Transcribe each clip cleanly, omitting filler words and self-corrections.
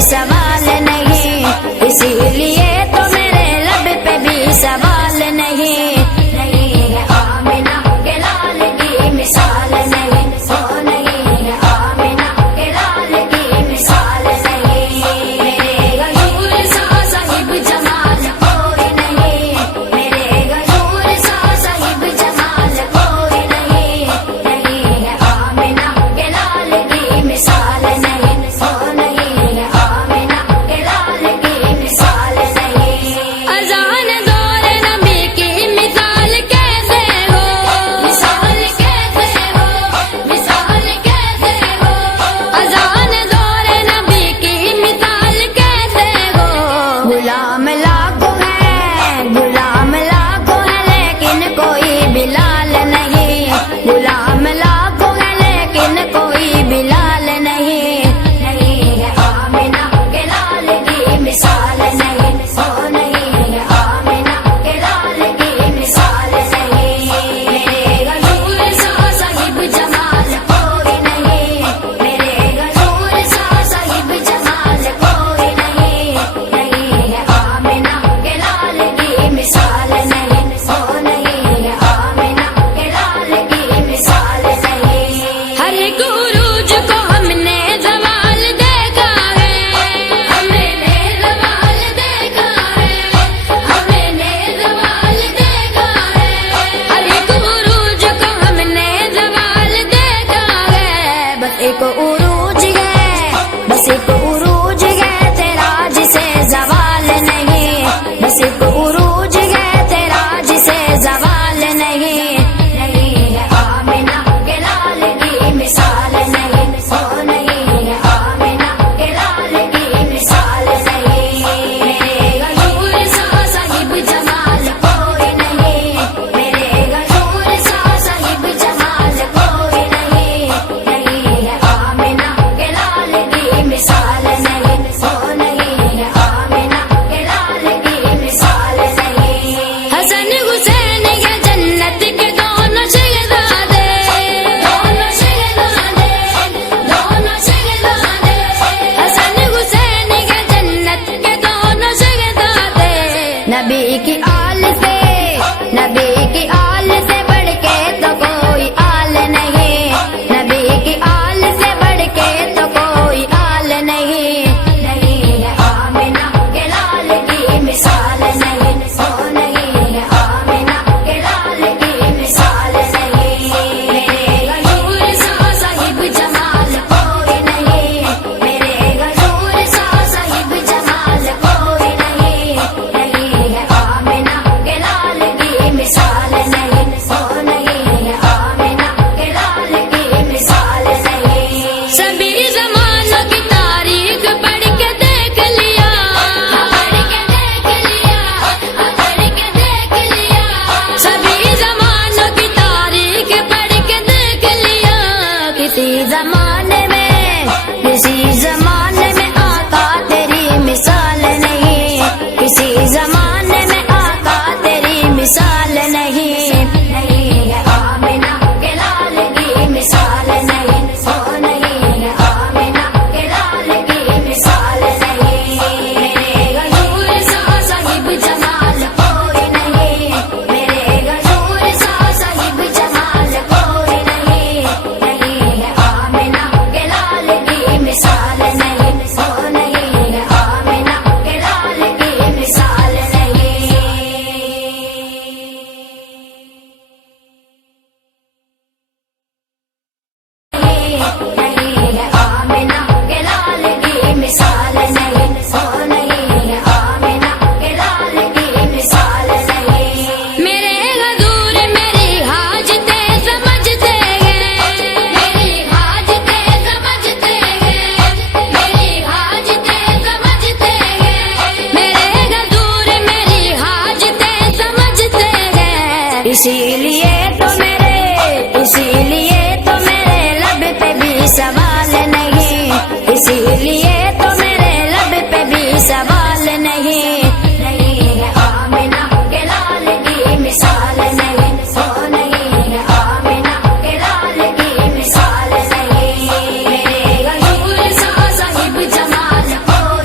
سوال نہیں، اسی لیے تو میرے لب پہ بھی سوال نہیں، نہیں ہے آمنہ کے لال کی مثال نہیں، وہ نہیں ہے آمنہ کے لال کی مثال نہیں، میرے غیور سا صاحب جمال کوئی نہیں، میرے غیور سا صاحب جمال کوئی نہیں، نہیں ہے آمنہ کے لال کی مثال نہیں، وہ نہیں ہے آمنہ کے لال کی مثال نہیں۔ اذان دور نبی کی مثال کیسے ہو، مثال کیسے ہو، مثال کیسے ہو، اذان دور نبی کی مثال کیسے ہو، غلام لاکھوں ہیں، غلام لاکھوں ہیں لیکن کوئی بلال نہیں، غلام لاکھوں ہیں لیکن کوئی بلال نہیں، نہیں ہے آمنہ کے لال کی مثال نہیں، وہ نہیں ہے آمنہ کے لال کی مثال نہیں، میرے غیور سا صاحب جمال کوئی نہیں، میرے غیور سا صاحب جمال کوئی نہیں، نہیں ہے آمنہ کے لال کی مثال نہیں، وہ نہیں ہے آمنہ کے لال کی مثال نہیں۔ ہر ایک عروج کو ہم نے زوال دیکھا ہے، ہم نے زوال دیکھا ہے، ہم نے زوال دیکھا ہے، ہر ایک عروج کو ہم نے زوال دیکھا ہے، بس ایک عروج ہے، بس ایک عروج ہے تیرا جسے زوال نہیں، بس ایک عروج ہے تیرا جسے زوال نہیں، نہیں ہے آمنہ کے لال کی مثال نہیں، وہ نہیں ہے آمنہ کے لال کی مثال نہیں، میرے غیور سا صاحب جمال کوئی نہیں، میرے غیور سا صاحب جمال کوئی نہیں، نہیں ہے آمنہ کے لال کی مثال نہیں، وہ نہیں ہے آمنہ کے لال کی مثال نہیں۔ حسن حسین یہ جنت کے دونوں شہزادے، دونوں شہزادے، دونوں شہزادے، حسن حسین یہ جنت کے دونوں شہزادے، نبی کی آل سے، نبی کی آل سے بڑھ کے تو کوئی آل نہیں، نبی کی آل سے بڑھ کے تو کوئی آل نہیں، نہیں ہے آمنہ کے لال کی مثال نہیں، وہ نہیں ہے آمنہ کے لال کی مثال نہیں، میرے غیور سا صاحب جمال کوئی نہیں، میرے غیور سا صاحب جمال کوئی نہیں، نہیں ہے آمنہ کے لال کی مثال نہیں، وہ نہیں ہے آمنہ کے لال کی مثال نہیں۔ سبھی زمانوں کی تاریخ پڑھ کے دیکھ لیا، پڑھ کے دیکھ لیا، پڑھ کے دیکھ لیا، سبھی زمانوں کی تاریخ پڑھ کے دیکھ لیا، کسی زمانے میں، کسی زمانے میں آقا تیری مثال نہیں، کسی زمانے میں آقا تیری مثال نہیں، نہیں ہے آمنہ کے لال کی مثال نہیں، وہ نہیں ہے آمنہ کے لال کی مثال نہیں، میرے غیور سا صاحب جمال کوئی نہیں، میرے غیور سا صاحب جمال کوئی نہیں، نہیں ہے آمنہ کے لال کی مثال نہیں، وہ نہیں ہے آمنہ کے لال کی مثال نہیں۔ نہیں ہے آمنہ کے لال کی مثال نہیں، وہ نہیں ہے آمنہ کے لال کی مثال نہیں، میرے حضور میری حاجتیں سمجھتے ہیں، میری حاجتیں سمجھتے ہیں، میری حاجتیں سمجھتے ہیں، میرے حضور میری حاجتیں سمجھتے ہیں، اسی لیے تو میرے، اسی لیے تو میرے لب پہ بھی سوال نہیں، اسی لیے تو میرے لب پہ بھی سوال نہیں، نہیں ہے آمنہ کے لال کی مثال نہیں، وہ نہیں ہے آمنہ کے لال کی مثال نہیں، میرے غیور سا صاحب جمال کو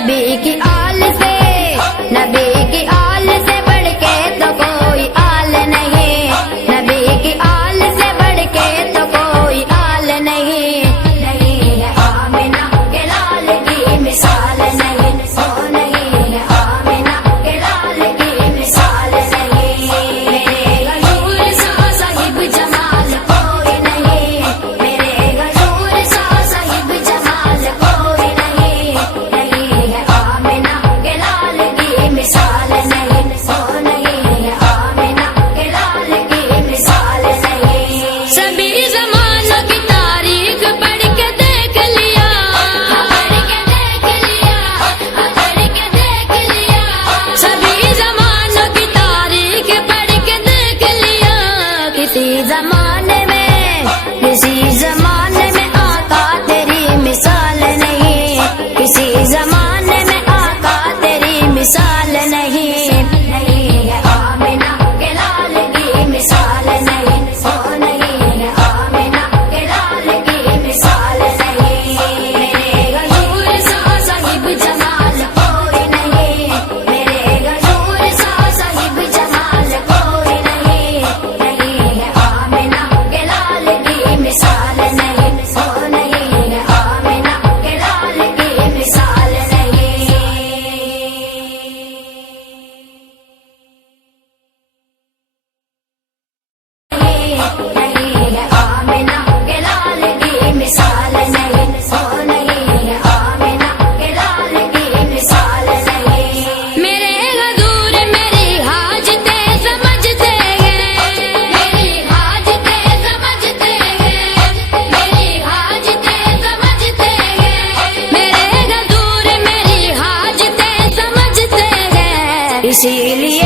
نبی کی آل سے، نبی کی آل سے بڑھ کے تو کوئی آل نہیں، نبی کی آل سے بڑھ کے تو کوئی آل نہیں، نہیں ہے آمنہ کے لال کی مثال نہیں، وہ نہیں ہے آمنہ کے لال کی مثال نہیں، میرے حضور سا صاحب جمال کوئی نہیں، میرے حضور سا صاحب جمال کوئی نہیں، نہیں ہے آمنہ کے لال کی مثال نہیں، وہ نہیں ہے آمنہ کے لال کی مثال نہیں، سبھی زمانوں کی تاریخ پڑھ کے دیکھ لیا، پڑھ کے دیکھ لیا، پڑھ کے دیکھ لیا، سبھی زمانوں کی تاریخ پڑھ کے دیکھ لیا، کسی زمانے میں آقا تیری مثال نہیں، کسی زمانے میں آقا تیری مثال نہیں، نہیں ہے آمنہ کے لال کی مثال نہیں، وہ نہیں ہے آمنہ کے لال کی مثال نہیں، میرے حضور سا صاحب جمال کوئی نہیں، میرے حضور سا صاحب جمال کوئی نہیں، نہیں ہے آمنہ کے لال کی مثال نہیں، وہ نہیں ہے آمنہ کے لال کی مثال نہیں، نہیں ہے آمنہ کے لال کی مثال نہیں، وہ نہیں ہے آمنہ کے لال کی مثال نہیں، میرے حضور میری حاجتیں سمجھتے ہیں، میری حاجتیں سمجھتے ہیں، میری حاجتیں سمجھتے ہیں، میرے حضور میری حاجتیں سمجھتے ہیں، اسی لیے